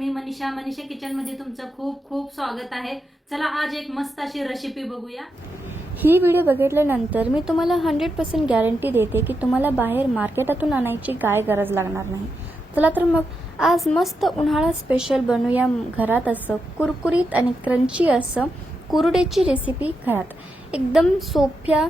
मी Manisha kitchen मध्ये तुमचं खूप खूप स्वागत आहे। चला आज एक मस्त अशी रेसिपी बघूया। ही व्हिडिओ बघितल्यानंतर मी तुम्हाला 100% गॅरंटी देते की तुम्हाला बाहेर मार्केटातून आणायची काय गरज लागणार नाही। चला तर मग आज मस्त उन्हाळा स्पेशल बनवूया घरात असं कुरकुरीत आणि क्रंची असं कुरड्याची रेसिपी घरात एकदम सोप्या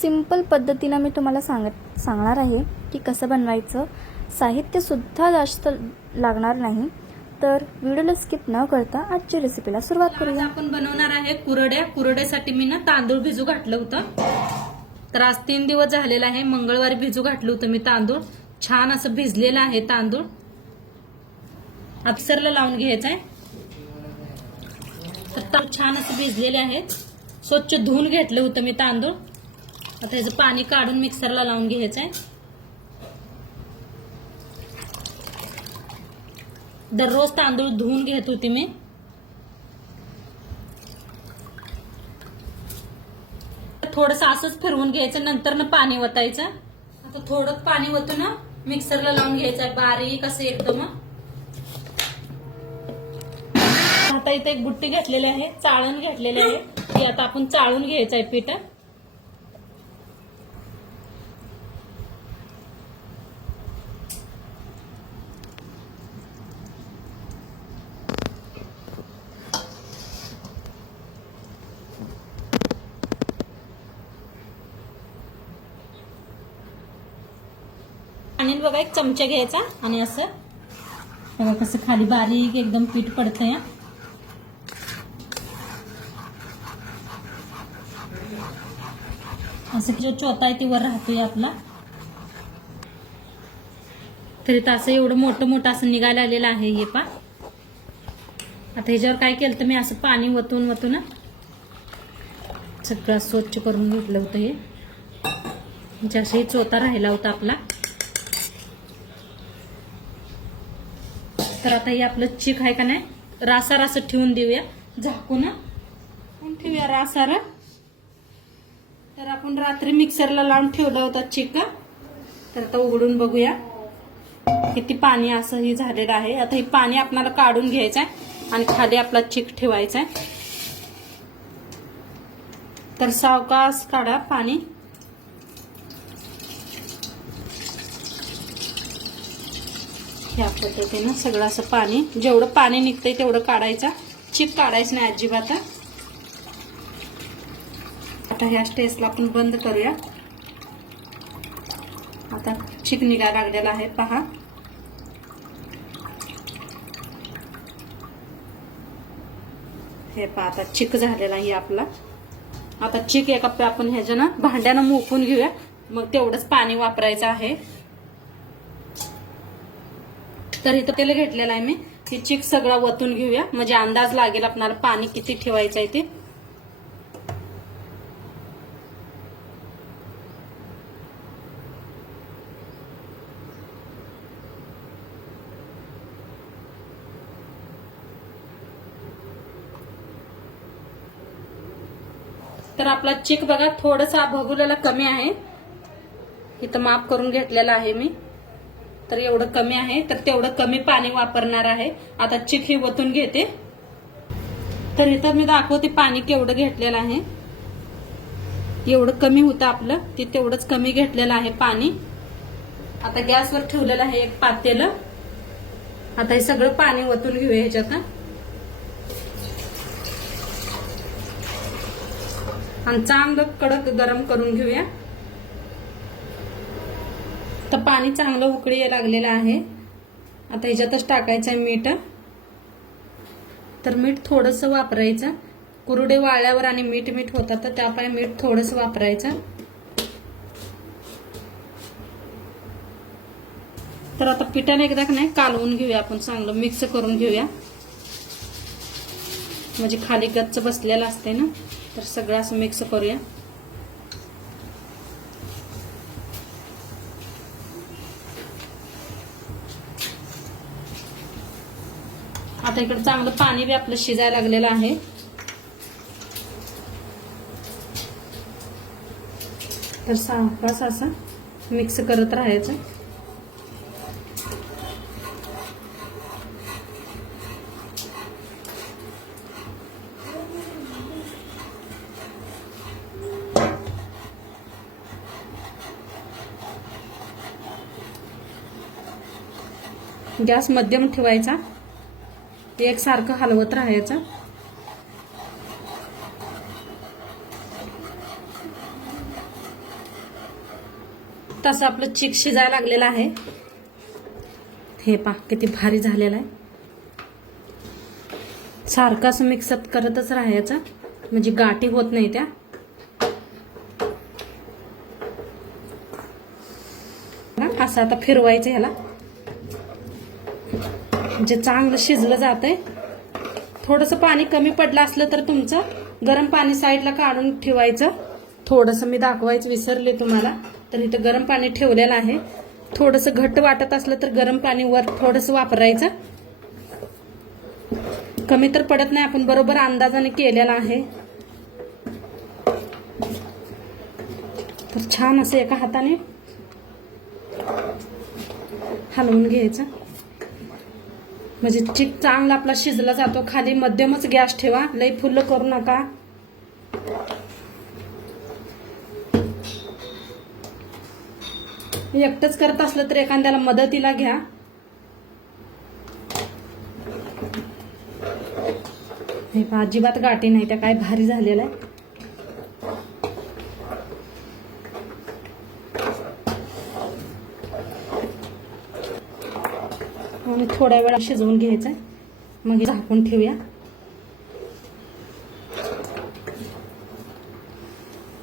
सिंपल पद्धतीने मी तुम्हाला सांगणार आहे की कसं बनवायचं। साहित्य सुद्धा जास्त लागणार नाही, तर व्हिडिओला स्किप न करता आजची रेसिपीला सुरुवात करूया। आपण बनवणार आहे कुरड्या। कुरड्यासाठी मी ना तांदूळ भिजू घातलं होतं, तर आज 3 दिवस झालेला आहे। मंगळवारी भिजू घातलं होतं मी तांदूळ, छान असं भिजलेलं आहे तांदूळ। मिक्सरला लावून घ्यायचं आहे। तर छान असं भिजलेले आहेत, स्वच्छ धुवून घेतलं होतं मी तांदूळ। आता त्याचं पाणी काढून मिक्सरला लावून घ्यायचं आहे। दररोज तांदूळ धुवून घेत होते मी। थोडंसं असंच फिरवून घ्यायचं, नंतर ना पाणी वतायचं। आता थोडं पाणी वतून ना मिक्सरला लावून घ्यायचं बारीक असं एकदम। आता इथे एक बुट्टी घेतलेली आहे, चाळण घेतलेली आहे, ती आता आपण चाळून घ्यायचं आहे पीठ। आणि बघा एक चमचा घ्यायचा आणि असं बघा कसं खाली बारीक एकदम पीठ पडतंय। असं जो चोथा आहे ती वर राहतोय आपला। तरी तर असं एवढं मोठं मोठं असं निघायला आलेलं आहे हे पा। आता ह्याच्यावर काय केलं तर मी असं पाणी वतून वतून सगळं स्वच्छ करून घेतलं होतं। हे जसंही चोथा राहिला होता आपला। तर आता हे आपलं चिक आहे का नाही, रासार असं ठेवून देऊया, झाकून ठेवूया रासार। तर आपण रात्री मिक्सरला लावून ठेवलं होतं चिक, तर आता उघडून बघूया किती पाणी असं हे झालेलं आहे। आता हे पाणी आपल्याला काढून घ्यायचं आहे आणि खाली आपला चिक ठेवायचा आहे। तर सावकाश काढा पाणी। ह्या पद्धतीनं सगळं असं पाणी, जेवढं पाणी निघतंय तेवढं काढायचं, चिक काढायचं नाही अजिबात। आता ह्या स्टेजला आपण बंद करूया। आता चिक निघायला लागलेला आहे पहा। हे पहा आता चिक झालेला आहे आपला। आता चिक एका आपण ह्याच्यानं भांड्यानं मोपून घेऊया, मग तेवढंच पाणी वापरायचं आहे। तर इथं तेल घेतलेलं आहे मी, हे चिक सगळं वतून घेऊया, म्हणजे अंदाज लागेल आपल्याला पाणी किती ठेवायचं आहे ते। तर आपला चिक बघा थोडंसं भगुल्याला कमी आहे, इथं माप करून घेतलेलं आहे मी। तर एवढं कमी आहे, तर तेवढं कमी पाणी वापरणार आहे। आता चिक ही वतून घेते। तर इथं मी दाखवते पाणी केवढं घेतलेलं आहे। एवढं कमी होतं आपलं, ते तेवढंच कमी घेतलेलं आहे पाणी। आता गॅसवर ठेवलेलं आहे एक पातेलं। आता हे सगळं पाणी वतून घेऊया ह्याच्यात आणि चांगलं कडक गरम करून घेऊया। तर पाणी चांगलं उकळी यायला लागलेलं आहे। आता ह्याच्यातच टाकायचं आहे मीठ। तर मीठ थोडंसं वापरायचं, कुरडे वाळल्यावर आणि मीठ होतात, तर त्यामुळे मीठ थोडंसं वापरायचं। तर आता पिठाने एकदा नाही कालवून घेऊया आपण, चांगलं मिक्स करून घेऊया, म्हणजे खाली गच्च बसलेलं असते ना। तर सगळं असं मिक्स करूया। आता इकडे चांगलं पाणी बी आपलं शिजायला लागलेलं आहे। तर सावकाश असं मिक्स करत राहायचं। गॅस मध्यम ठेवायचा, एकसारखं हलवत राहायचं. तसं आपलं चिक शिजायला लागलेलं आहे. हे पहा किती भारी झालेलं आहे. सारखं असं मिक्सअप करतच राहायचं म्हणजे गाठी होत नाही त्या. असं आता फिरवायचं ह्याला, म्हणजे चांगलं शिजलं जातंय. थोडंसं पाणी कमी पडलं असलं तर तुमचं गरम पाणी साईडला काढून ठेवायचं. थोडंसं मी दाखवायचं विसरले तुम्हाला, तर इथं गरम पाणी ठेवलेलं आहे. थोडंसं घट्ट वाटत असलं तर गरम पाणी वर थोडंसं वापरायचं. कमी तर पडत नाही, आपण बरोबर अंदाजाने केलेला आहे. तर छान असं एका हाताने हलवून घ्यायचं म्हणजे चिक चांगला आपला शिजला जातो. खाली मध्यमच गॅस ठेवा, लई फुल्ल करू नका. एकटंच करत असलं तर एखाद्याला मदतीला घ्या. हे अजिबात गाठी नाही त्या, काय भारी झालेलं आहे. आणि थोड्या वेळा शिजवून घ्यायचं, मग झाकून ठेवूया.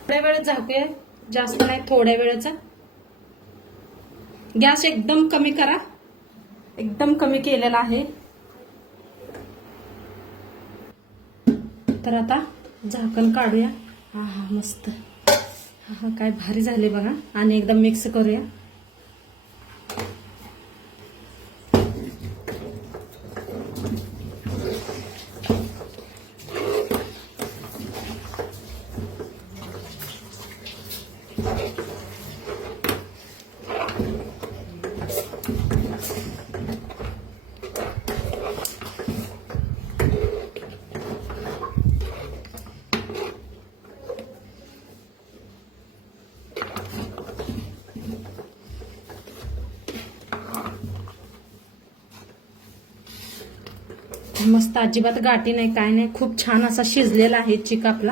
थोड्या वेळ झाकूया, जास्त नाही, थोड्या वेळेचा. गॅस एकदम कमी करा, एकदम कमी केलेला आहे. तर आता झाकण काढूया. हा हा मस्त, हा काय भारी झाले बघा. आणि एकदम मिक्स करूया. मस्त, अजिबात गाठी नाही, काय नाही. खूप छान असा शिजलेला आहे चिक आपला.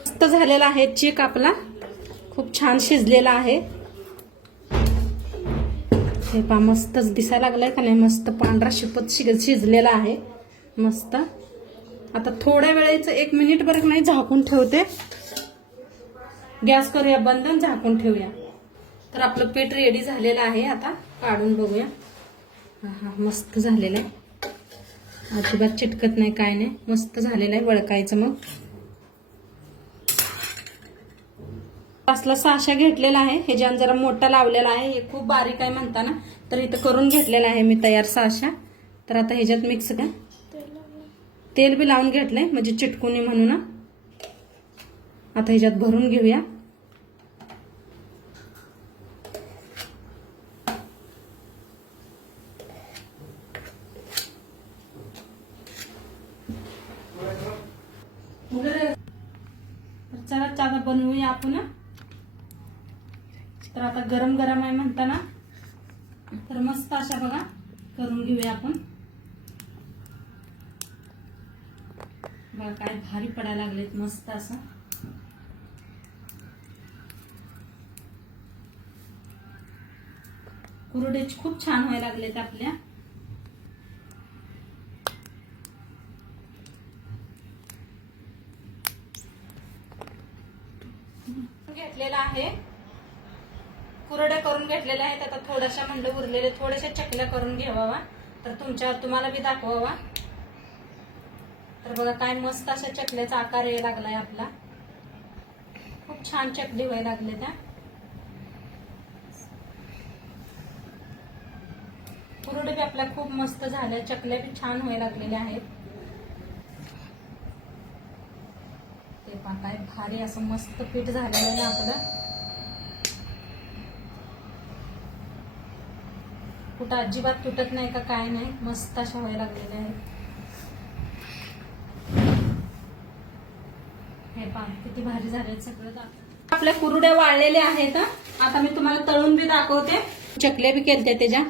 मस्त झालेला आहे चिक आपला, खूप छान शिजलेला आहे. हे पहा मस्तच दिसायला लागलाय का नाही, मस्त पांढरा शिपत शिजलेला आहे मस्त. आता थोड्या वेळेचं 1 मिनिट बरं नाही झाकून ठेवते. गॅस करूया बंद, झाकून ठेवूया. तर आपलं पीठ रेडी झालेलं आहे. आता काढून बघूया. हा मस्त झालेलं आहे, अजिबात चिटकत नाही, काय नाही, मस्त झालेलं आहे. वळकायचं मग. असला साशा घेतलेला आहे, हे ज्यान जरा मोठा लावलेला आहे. हे खूप बारीक आहे म्हणताना, तर इथं करून घेतलेला आहे मी तयार साशा. तर आता ह्याच्यात मिक्स काय तेल बी लावून घेतलंय म्हणजे चिटकू नये म्हणून. आता ह्याच्यात भरून घेऊया. चला आता बनवूया आपण. तर आता गरम गरम आहे म्हणताना तर मस्त अशा बघा करून घेऊया आपण. बघा काय भारी पडायला लागलेत मस्त असं. कुरडे खूप छान व्हायला लागलेत आपल्या. घेतलेला आहे, कुरड्या करून घेतलेल्या आहेत. आता थोड्याशा म्हणलं उरलेले थोड्याशा चकल्या करून घ्यावा, तर तुम्हाला बी दाखवावा. तर बघा काय मस्त अशा चकल्याचा आकार यायला लागलाय आपला. खूप छान चकली व्हायला लागले त्या. कुरडे बी आपल्या खूप मस्त झाल्या, चकल्या बी छान व्हायला लागलेल्या आहेत. ते पहा काय भारी असं मस्त पीठ झालेलं आहे आपलं. कुठं अजिबात तुटत नाही का काय नाही, मस्त अशा व्हायला लागलेल्या आहेत. हे पहा किती भारी झाले सगळं दाखव. आपल्या कुरुड्या वाळलेल्या आहेत. आता मी तुम्हाला तळून बी दाखवते. चकल्या बी केलत्या त्याच्या,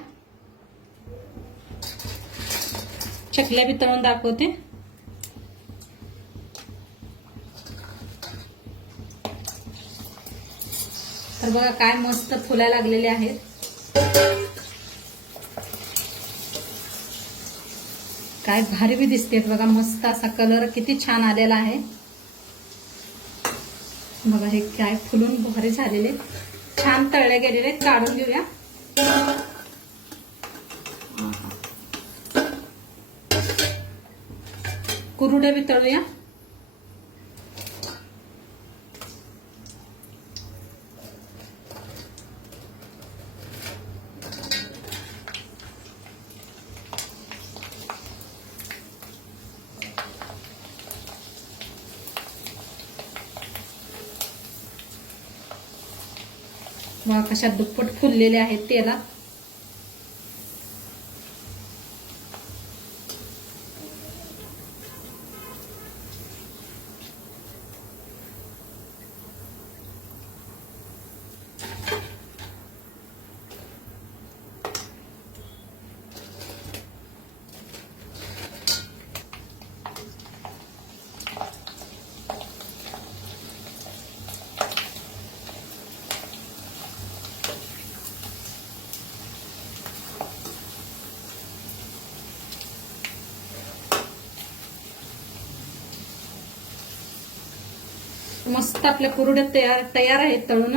चकल्या बी तळून दाखवते. तर बघा काय मस्त फुलायला लागलेले आहेत. काय भारी बी दिसतेत बघा. मस्त असा कलर किती छान आलेला आहे बघा. हे काय फुलून भारी झालेले, छान तळले गेलेले. काढून घेऊया. कुरुड्या बी तळूया. बघा कशा दुप्पट फुललेले आहेत तेला. मस्त आपल्या कुरुड्या तयार आहेत तळून.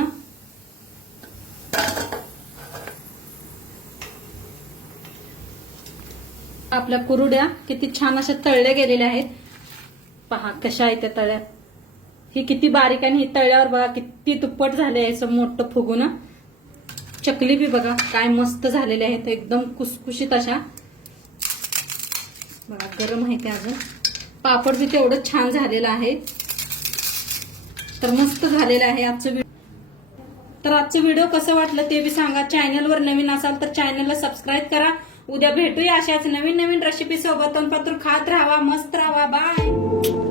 आपल्या कुरुड्या किती छान अशा तळल्या गेलेल्या आहेत. पहा कशा आहेत त्या तळ्यात. ही किती बारीक आणि ही तळल्यावर बघा किती दुप्पट झाले आहे. असं मोठं फुगून. चकली बी बघा काय मस्त झालेले आहेत, एकदम कुसकुशीत अशा. बघा गरम आहे ते अजून. पापड बी तेवढं छान झालेलं आहे. तर मस्त झालेलं आहे आजचं व्हिडिओ. तर आजचं व्हिडिओ कसं वाटलं ते बी सांगा. चॅनलवर नवीन असाल तर चॅनलला सबस्क्राईब करा. उद्या भेटूया अशाच नवीन नवीन रेसिपी सोबत. खात राहावा, मस्त राहावा. बाय.